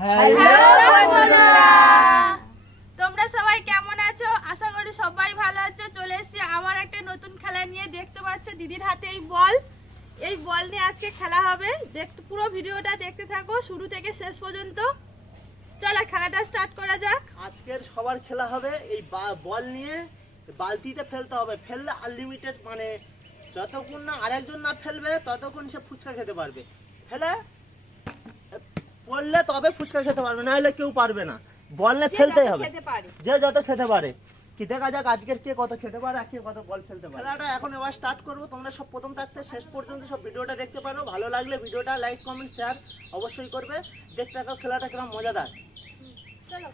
Hello বন্ধুরা, তোমরা সবাই কেমন আছো? আশা করি সবাই ভালো আছো। চলে এসেছি আমার একটা নতুন খেলা নিয়ে। দেখতে পাচ্ছ দিদির হাতে এই বল নিয়ে আজকে খেলা হবে। দেখতে পুরো ভিডিওটা দেখতে থাকো শুরু থেকে শেষ পর্যন্ত। চলো খেলাটা স্টার্ট করা যাক। আজকের সবার খেলা হবে এই বল নিয়ে বালতিতে ফেলতে হবে। ফেললে আনলিমিটেড, মানে যতক্ষণ না আরেকজন না ফেলবে ততক্ষণ সে ফুচকা খেতে পারবে। ফেলে পড়লে তবে ফুচকা খেতে পারবে, না হলে কেউ পারবে না। বল নিয়ে ফেলতেই হবে, যে যত খেতে পারে। কি দেখা যাক আজকের কে কত খেতে পারে আর কে কত বল ফেলতে পারে। খেলাটা এখন এবার স্টার্ট করবো। তোমরা সব প্রথম থাকতে শেষ পর্যন্ত সব ভিডিওটা দেখতে পারো। ভালো লাগলে ভিডিওটা লাইক কমেন্ট শেয়ার অবশ্যই করবে। দেখতে থাকো খেলাটা কেমন মজাদার। চলো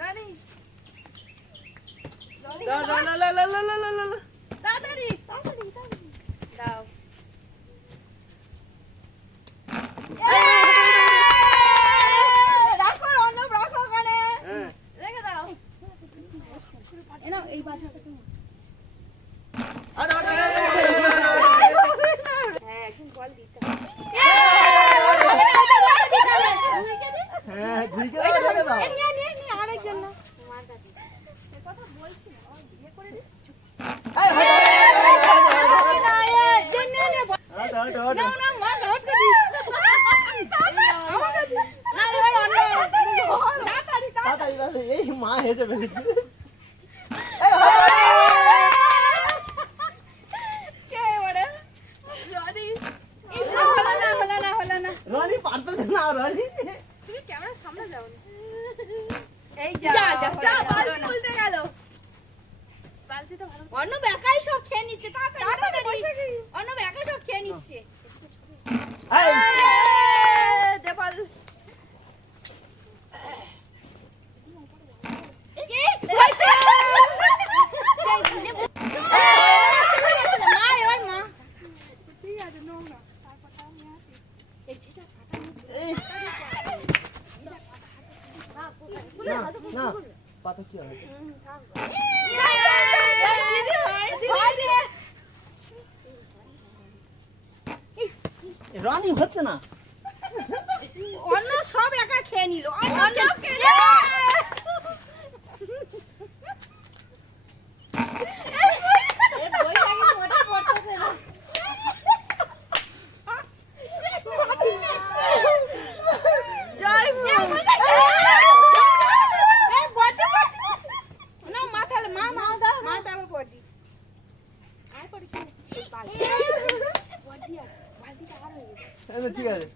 রানী তাড়াতাড়ি দাও। রাখো অর্ণব, রাখো ওখানে, রেখে দাও। এই বাটিটা তুমি হ্যাঁ এখন বল দিতে হবে। আরেকজন না কথা বলছি না, বিয়ে করে দিচ্ছি। এই মা হেসে ফেলেছে। রনি পারতেছে না। রনি তুমি ক্যামেরার সামনে যাও না। এই যা বালতি খুলতে গেল। বালতিটা ভালো অর্ণব একাই সব খেয়ে নিচ্ছে। তাড়াতাড়ি অর্ণব একাই সব খেয়ে নিচ্ছে। দে বল। না পাতা কি হবে? রানি হচ্ছে না। অন্য সব একা খেয়ে নিল। ঠিক আছে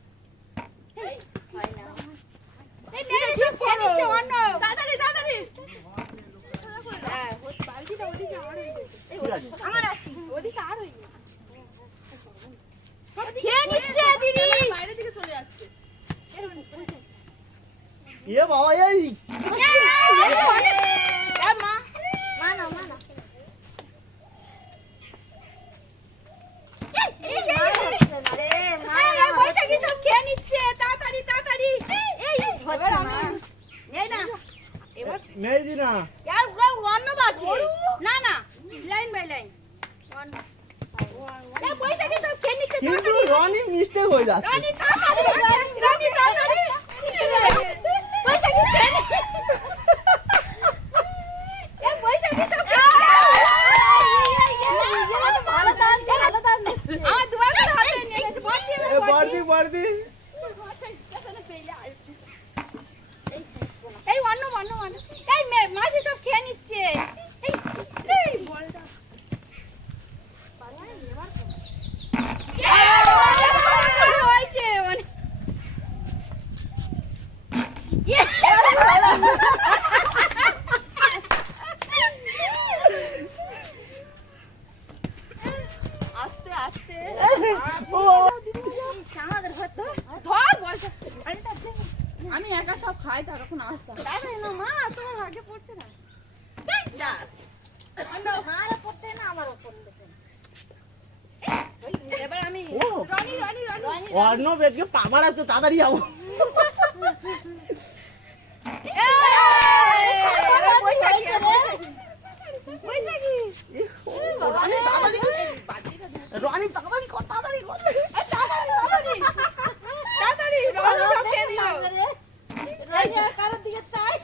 বাবা। এই মেহেদি না यार অন্য বাজে না না লাইন বাই লাইন এ পয়সা কি সব খেয়ে নিচ্ছে। কিন্তু রনি মিস্টেক হয়ে যাচ্ছে। রানী তাড়াতাড়ি পয়সা কি খেয়ে নিচ্ছে। এ পয়সা কি সব আমার দুবার করে হাতে নিয়ে গেছে। বর্দি এই অন্য এই মাসি সব খেয়ে নিচ্ছে। এই বলটা হয়েছে আস্তে আস্তে আমি একা সব খাই তখন আসতাম। তাই না মা তোমার ভাগে পড়ছে না। এবার আমি অর্ণব এদিকে পাবার আছে, তাড়াতাড়ি যাবো। পয়সা কি রনি তাড়াতাড়ি কর, তাড়াতাড়ি কর। তাড়াতাড়ি রনি সব খেয়ে দিল। কারোর দিকে চাই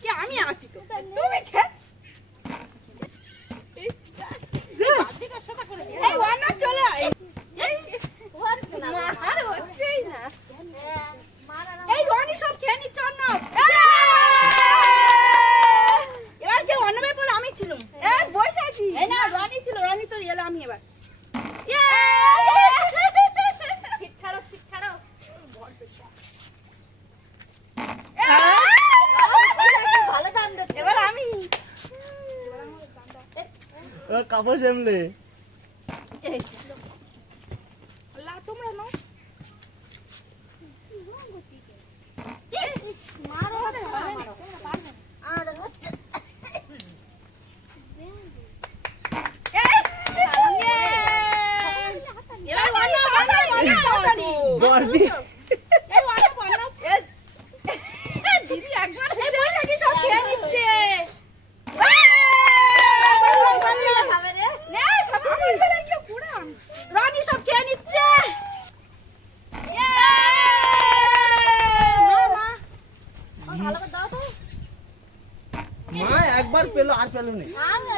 কি আমি আছি তো তুমি খে এই ওয়ানা চলে আয়। হচ্ছে না আর হচ্ছেই না। মারা না এই রনি সব খেয়ে নিচ্ছে অন্য। এবার কে অন্নবের পর আমি ছিলাম। এই বসে আছি। এই না রনি ছিল, রনি তো এলো আমি এবার। ছিট ছাড়ো ভালো দান দিতে এবার আমি কাপড় সামলে। লা তোমরা নাও। মারো মারো আর হচ্ছে এবার ওয়ানা তাড়াতাড়ি। বর্দি এই ওয়ানা ওয়ানা দিদি একবার এই বসে কি সব খেয়ে নিচ্ছে। খাবে রে নে সামনে খেলে কি পুরো রনি সব খেয়ে নিচ্ছে। ভালো করে দাও তো মা একবার পেলো আর পেলো না। আমি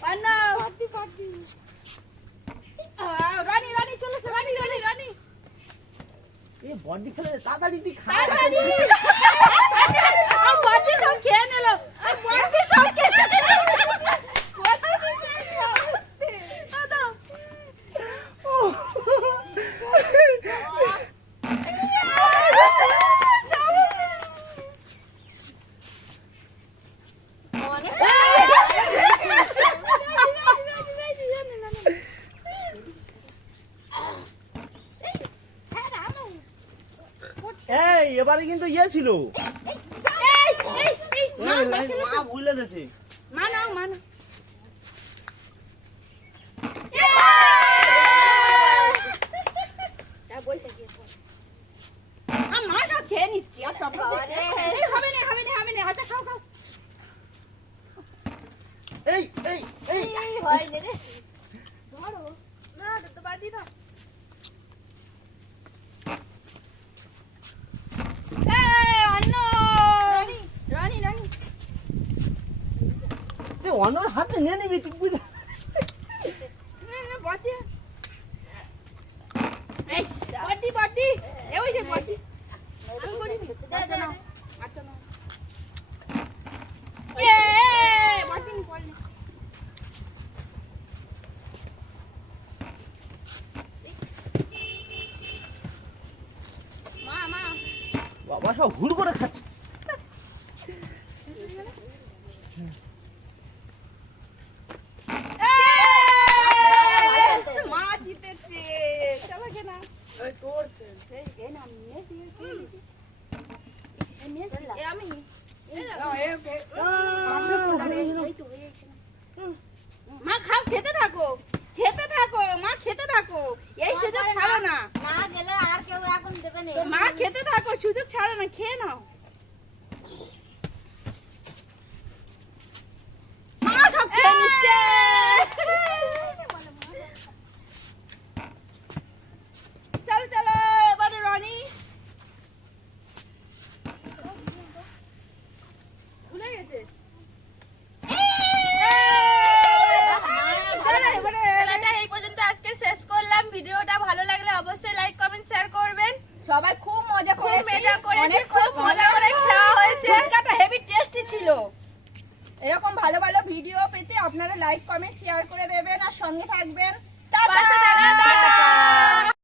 ওয়ানা রনি রনি চলো রনি রনি রনি এই বর্দি খেলে তাড়াতাড়ি তুই খা। আর বর্দি সব খেয়ে নিল। আর বর্দি সব খেয়ে নিল। অনেক এই এবারে কিন্তু ইয়ে ছিল। মা মা ভুলে গেছে। মানো মানো মা সব খেয়ে নিচ্ছি আর সব খাওয়া বাবারে। হবে না হবে না হবে না আচ্ছা খাও খাও এই এই এই হয় রে ধরো না তো বাদি না অন্য রানী রানী এই অন্যর হাতে নিয়ে নিবি তুই বুঝে। বটি এই বটি বটি এই ওই যে বটি আমি করি দে দে আচ্ছা না এ বটি নি পড়লি মা মা বাবা সব হুড় করে খাচ্ছে। মা জিতেছে চলো কেনা এই তোর এই এই না মেসি এই আমি মা খাও খেতে থাকো মা খেতে থাকো এই সুযোগ ছাড়ো না না গেলে আর কেউ এখন দেবে না মা খেতে থাকো সুযোগ ছাড়ো না খেয়ে নাও মা সব খেয়ে নিচ্ছে চলো চলো এবারে রনি ভুলে গেছে খেলাটা এই পর্যন্ত আজকে শেষ করলাম ভিডিওটা ভালো লাগলে অবশ্যই লাইক কমেন্ট শেয়ার করবেন সবাই খুব মজা খুব করেছি মজা করেছি অনেক খুব মজা করে খাওয়া হয়েছে ফুচকাটা হেভি টেস্টি ছিল এরকম ভালো ভালো ভিডিও পেতে আপনারা লাইক কমেন্ট শেয়ার করে দেবেন আর সঙ্গে থাকবেন টাটা টাটা